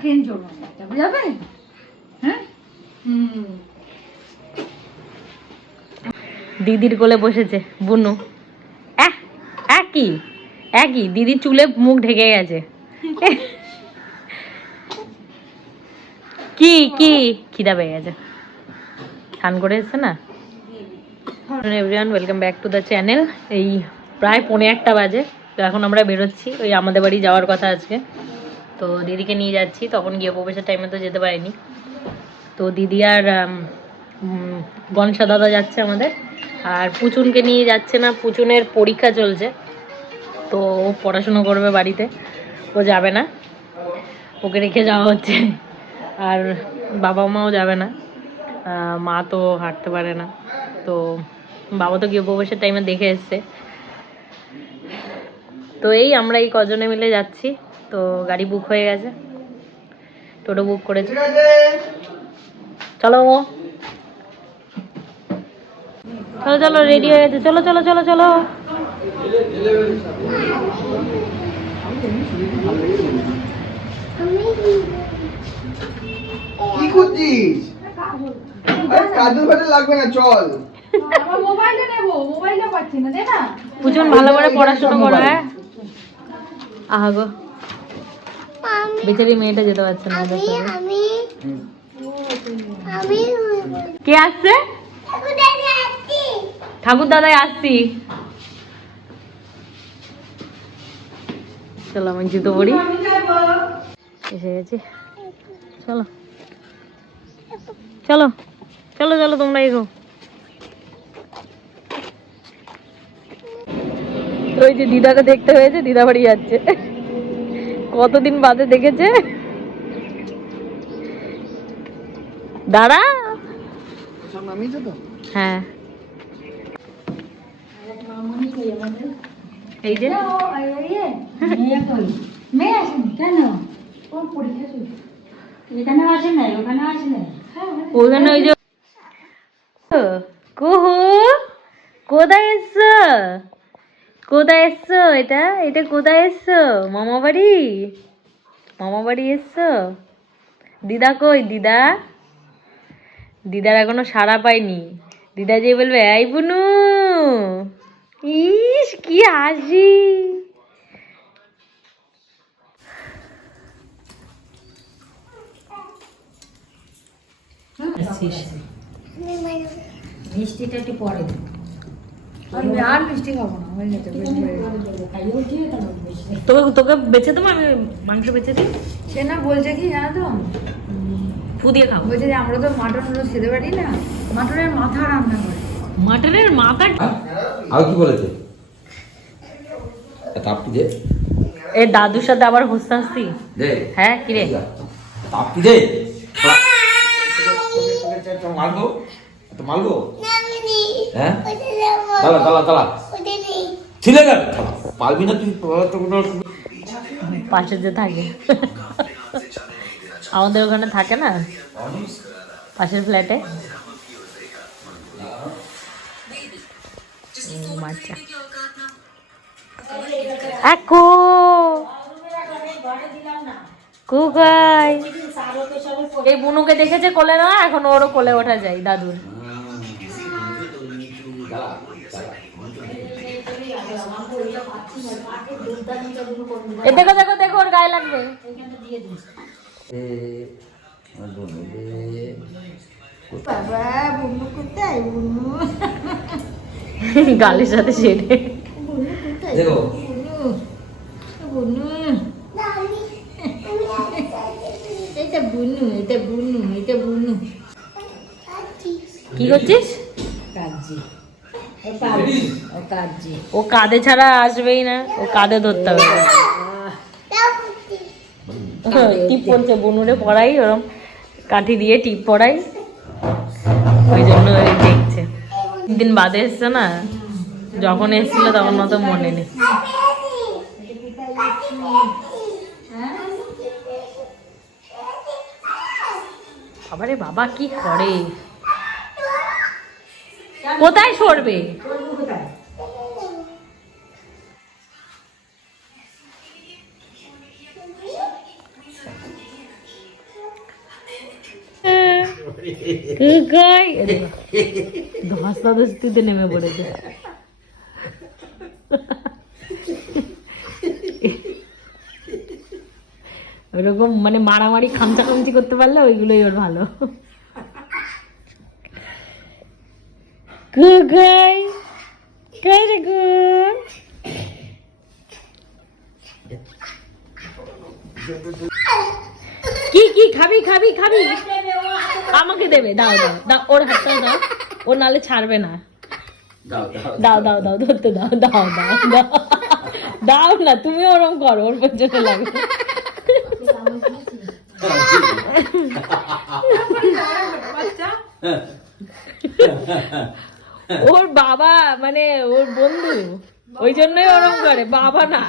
Train চলবে বুঝাবে? হ্যাঁ? হুম। দিদির কোলে বসেছে বুনু। একই একই দিদির চুলে মুখ ঢেকে গেছে। কি কি? খিদা পেয়ে গেছে। স্নান করে এসছে না? Everyone welcome back to the channel এই প্রায় পৌনে একটা বাজে তো এখন আমরা বেরোচ্ছি। ওই আমাদের বাড়ি যাওয়ার কথা আজকে। তো দিদিকে নিয়ে যাচ্ছি। তখন গিয়ে প্রবেশের টাইমে তো যেতে পারিনি। তো দিদি আর গনসা দাদা যাচ্ছে আমাদের। আর পুচুনকে নিয়ে যাচ্ছে না, পুচুনের পরীক্ষা চলছে। তো ও পড়াশুনো করবে বাড়িতে। ও যাবে না। ওকে রেখে যাওয়া হচ্ছে। আর বাবা মাও যাবে না। মা তো হাঁটতে পারে না। তো বাবা তো গিয়ে প্রবেশের টাইমে দেখে এসছে। তো এই আমরা এই কজনে মিলে যাচ্ছি। তো গাড়ি বুক হয়ে গেছে। টোটো বুক করেছি। চলো চলো চলো রেডি হয়ে গেছে। চলো চলো চলো চলো। কি করছিস? লাগবে না চল। পুজোন ভালো করে পড়াশোনা করো হ্যাঁ? আহা গো। বেচারি মেয়েটা যেতে পারছে না। কে আসছে? ঠাকুর দাদাই আসছি। চলো আমি জুতো পরি। এসে গেছি। চলো। চলো চলো চলো তোমরা এগো। ওই যে দিদাকে দেখতে হয়েছে দিদা বাড়ি যাচ্ছে। কতদিন বাদে দেখেছে? দাঁড়া। হ্যাঁ। এই যে। মেয়ে কেন ও পরীক্ষা ওখানে ওই যে কুহু কোথায় এসছো কোথায় এসছো এটা? এটা কোথায় এসছো? মামা বাড়ি? মামা বাড়ি এসছো? দিদা কই? দিদা? দিদার এখনও সাড়া পাইনি দিদা যে বলবে এই বুনু ইস কি হাসি। মিষ্টিটা একটু পরে আমি আর মিষ্টি খাব না হয়ে গেছে বেশি গেছে। তোকে তোকে বেছে দেবো আমি মাংস বেছে দিই? সে না বলছে কি জানো তো? ফু দিয়ে খাব বলছে যে আমরা তো মাটন রোজ খেতে পারি না মাটনের মাথা রান্না করে। মাটনের মাথা আর কি বলেছে? তাপটি দে এ দাদুর সাথে আবার হাসতে হাসতি দে হ্যাঁ কিরে তাপটি দে মারবো তো হ্যাঁ? তালা তালা তালা ছিলে পারবি না তুই? পাশে যে থাকে। আমাদের ওখানে থাকে না? পাশের ফ্ল্যাটে? আকো কুকাই এই বুনুকে দেখেছে কোলে না? এখন ওরও কোলে ওঠা যায় দাদুর। দেখো দেখো দেখো ওর গায়ে লাগবে। গালের সাথে সেরে বুনু কোথায়? দেখো। বুনু বুনু এটা বুনু এটা বুনু এটা বুনু কি করছিস? ও কাঁধে ছাড়া আসবেই না ও কাঁধে ধরতে হবে। টিপ পড়ছে বুনুরে পড়াই ওরম কাঠি দিয়ে টিপ পড়াই। ওই জন্য দেখছে। দিন বাদে এসছে না যখন এসেছিল তখন অত মনে নেই। বাবারে বাবা কি করে? কোথায় সরবে? ধস্তা ধস্তিতে নেমে পড়েছে। ওরকম মানে মারামারি খামচাখামচি করতে পারলে ওইগুলোই ওর ভালো। কই রে গু কি কি খাবি খাবি খাবি? আমাকে দেবে দাও দাও দাও ওর হাতটা দাও। ও নালে ছাড়বে না। দাও দাও দাও। দাও দাও ধরতে দাও দাও দাও দাও। দাও না তুমি ওরম করো ওর পর্যন্ত লাগবে। ওর বাবা মানে ওর বন্ধু। ওই জন্যই ওরম করে, বাবা না।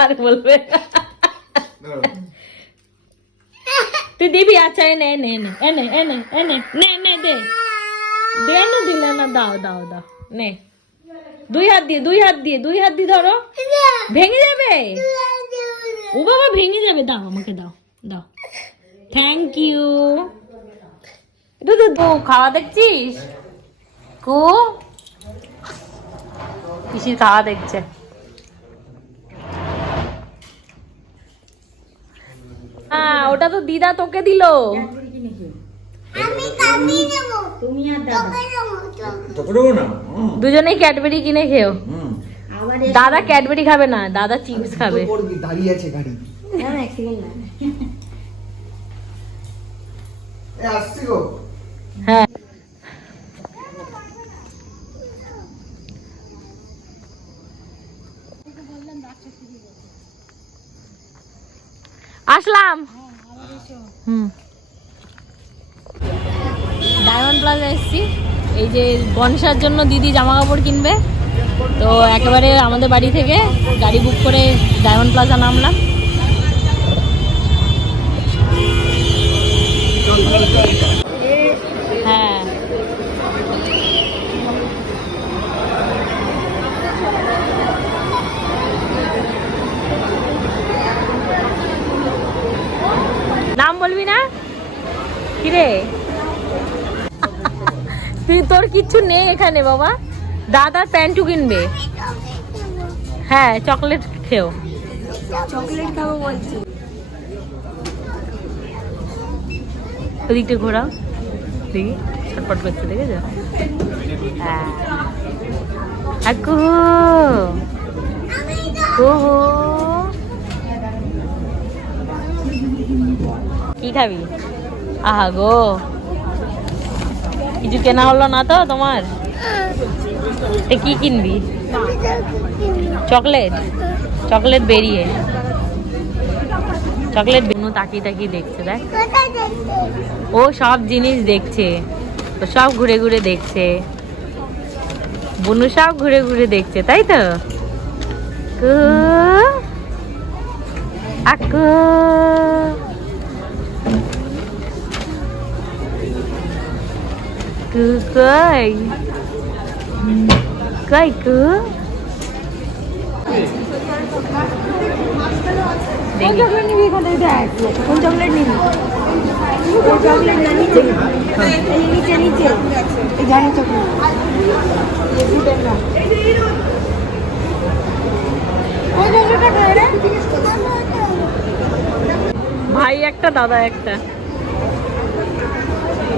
আর বলবে তুই দিবি? আচ্ছা এনে এনে এনে এনে এনে এনে নে নে দে। দে না দিলে না, দাও দাও দাও। নে। দুই হাত দিয়ে, দুই হাত দিয়ে, দুই হাত দিয়ে ধরো। ভেঙে যাবে? ও বাবা, ভেঙে যাবে। দাও, আমাকে দাও দাও। থ্যাংক ইউ খাওয়া দেখছিস? কু? পিসির খাওয়া দেখছে? হ্যাঁ ওটা তো দিদা তোকে দিলো। তুমি আর দাদা। তোকে দেবো না? হুম, দুজনেই ক্যাডবেরি কিনে খেও। দাদা ক্যাডবেরি খাবে না দাদা চিপস খাবে। দাঁড়িয়ে আছে গাড়ি। না না আসছি গো। হ্যাঁ। আসলাম। হুম। ডায়মন্ড প্লাজা এসেছি। এই যে বনসার জন্য দিদি জামা কাপড় কিনবে। তো একেবারে আমাদের বাড়ি থেকে গাড়ি বুক করে ডায়মন্ড প্লাজা নামলাম হ্যাঁ নাম বলবি না? কিরে? তুই তোর কিচ্ছু নেই এখানে বাবা। দাদার প্যান্টু কিনবে। হ্যাঁ চকলেট খেও। চকলেট খাব বলছি। ওদিকটা ঘোরাও। দেখি ছটপট করছে দেখেছ? হ্যাঁ। আকু কুহু কি খাবি? আহা গো। কিছু কেনা হলো না তো তোমার? কি কিনবি? চকলেট? চকলেট বেরিয়ে। চকলেট বেনু তাকিয়ে তাকিয়ে দেখছে, দেখ। ও সব জিনিস দেখছে। ও সব ঘুরে ঘুরে দেখছে। বনু সব ঘুরে ঘুরে দেখছে, তাই তো? আকু কু কই কই কু দেখি চকলেট নিবি এখানে দেখ কোন চকলেট নিবি কোন চকলেট না নিচে এই নিচে নিচে এই জানি চকলেট ভাই একটা দাদা একটা।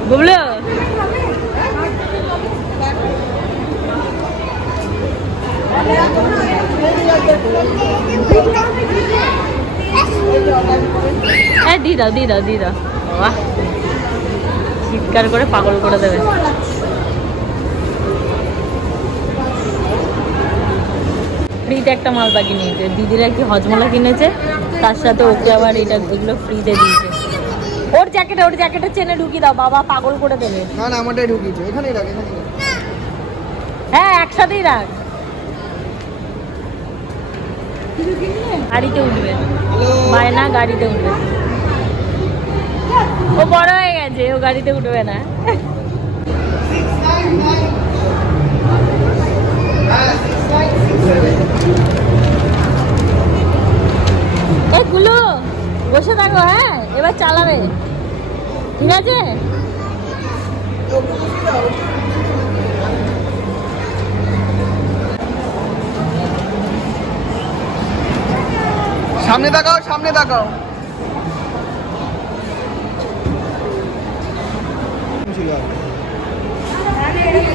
বুবলু। হ্যাঁ দি দাও দি দাও দি দাও। বাবা চিৎকার করে পাগল করে দেবে। ফ্রিতে একটা মাল বাকি নিয়েছে। দিদিরা কি হজমলা কিনেছে? তার সাথে ওকে আবার এটা এগুলো ফ্রিতে দিয়েছে। ওর জ্যাকেটে ওর জ্যাকেটে চেনে ঢুকিয়ে দাও বাবা পাগল করে দেবে। না না আমারটাই ঢুকিয়েছো। এখানেই রাখ এখানেই রাখ। হ্যাঁ একসাথেই রাখ। গাড়িতে উঠবে। বায়না গাড়িতে উঠবে। ও বড় হয়ে গেছে, ও গাড়িতে উঠবে না। এ বসে থাকো হ্যাঁ? এবার চালাবে। ঠিক আছে? সামনে তাকাও সামনে তাকাও।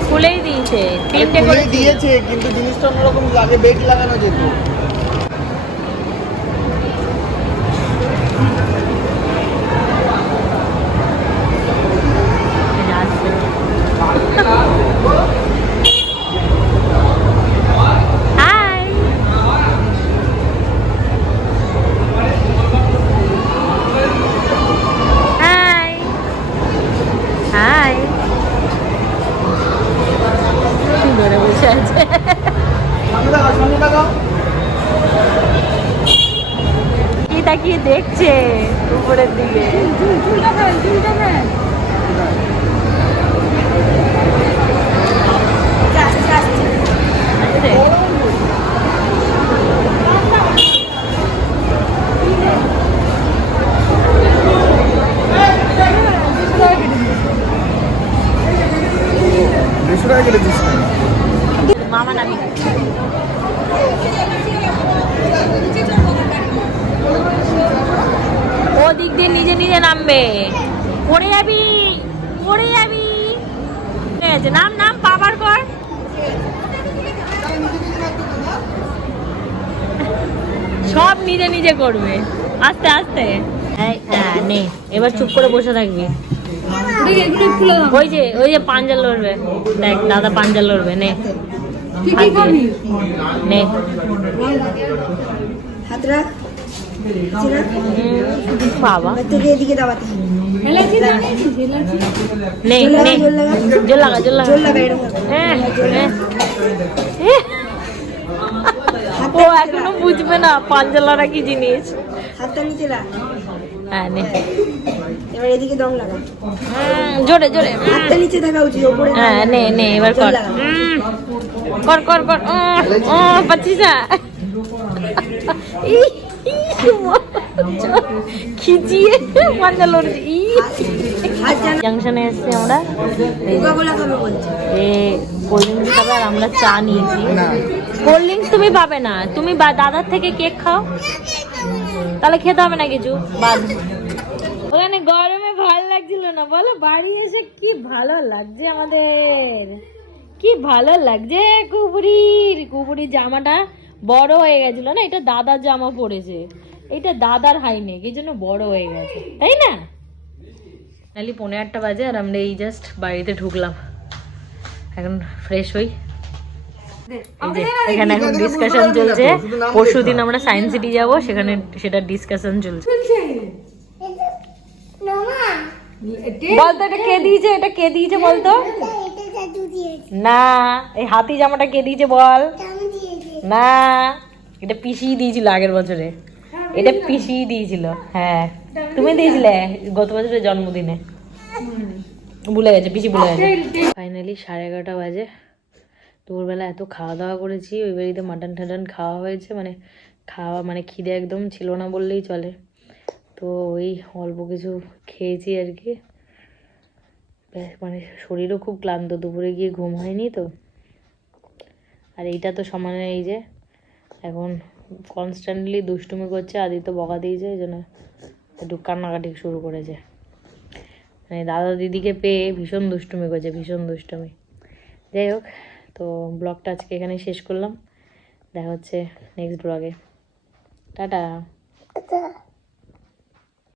খুলেই দিয়েছে তিনটে করে দিয়েছে। কিন্তু জিনিসটা অন্যরকম লাগে বেগ লাগানো যেত আসছে। হাই হাই হাই ধরে বসে আছে সামনে তাকাও সামনে তাকাও কি তাকিয়ে দেখছে উপরের দিকে আসছে? দেড়শো টাকা গেলে দিস মামা নামি ও দিক দিয়ে নিজে নিজে নামবে পড়ে যাবি পড়ে যাবি আছে নাম নাম পাবার কর সব নিজে নিজে করবে। আস্তে আস্তে। হ্যাঁ নে এবার চুপ করে বসে থাকবি। ওই যে ওই যে পাঞ্জা লড়বে। দেখ দাদা পাঞ্জা লড়বে নে। নে। বাবা। এদিকে দাবাতে জোর লাগা। জোর লাগা। হ্যাঁ। ও এখনও বুঝবে না পাঞ্জা কি জিনিস। হাতটা নিচে রাখ। হ্যাঁ নে। এবার এদিকে দম লাগা। জোরে জোরে। হাতটা নিচে থাকা উচিত ওপরে হ্যাঁ নে নে এবার কর। কর কর কর। উম, উম, পাচ্ছিস না। ই, ই, খিচিয়ে পাঞ্জা লড়ছে। ই হাত জানা জাংশনে এসছি আমরা এই যে কোকা কোলা খাবে বলছে এ কোল্ড ড্রিঙ্কস খাবে আর আমরা চা নিয়েছি। কোল্ড ড্রিঙ্কস তুমি পাবে না। তুমি দাদার থেকে কেক খাও। তাহলে খেতে হবে না কিছু। বাদ। ওখানে গরমে ভালো লাগছিল না। বলো বাড়ি এসে কি ভালো লাগছে আমাদের। কি ভালো লাগছে কুপুরির কুপুরির জামাটা বড় হয়ে গেছিল না? এটা দাদার জামা পড়েছে। এটা দাদার হাই নেক এই জন্য বড় হয়ে গেছে। তাই না? নালি পনেরো আটটা বাজে আর আমরা এই জাস্ট বাড়িতে ঢুকলাম। এখন ফ্রেশ হই। এখানে এখন ডিসকাশন চলছে। পরশু দিন আমরা সায়েন্স সিটি যাব সেখানে সেটা ডিসকাশন চলছে। বলতো এটা কে দিয়েছে? এটা কে দিয়েছে বলতো? না এই হাতি জামাটা কে দিয়েছে বল? না এটা পিসিই দিয়েছিল আগের বছরে। এটা পিসিই দিয়েছিল হ্যাঁ। তুমি দিয়েছিলে গত বছরের জন্মদিনে। ভুলে গেছে, পিসি ভুলে গেছে। ফাইনালি সাড়ে এগারোটা বাজে। দুপুরবেলা এত খাওয়া দাওয়া করেছি, ওই বাড়িতে মাটন টাটন খাওয়া হয়েছে মানে খাওয়া মানে খিদে একদম ছিল না বললেই চলে। তো ওই অল্প কিছু খেয়েছি আর কি। ব্যাস মানে শরীরও খুব ক্লান্ত, দুপুরে গিয়ে ঘুম হয়নি তো। আর এইটা তো সমানে এই যে, এখন কনস্ট্যান্টলি দুষ্টুমি করছে, আদিত্য বকা দিয়েছে, এই জন্য একটু কান্নাকাটি শুরু করেছে। মানে দাদা দিদিকে পেয়ে ভীষণ দুষ্টুমি করেছে, ভীষণ দুষ্টুমি। যাই হোক, তো ব্লগটা আজকে এখানে শেষ করলাম। দেখা হচ্ছে নেক্সট ব্লগে টাটা।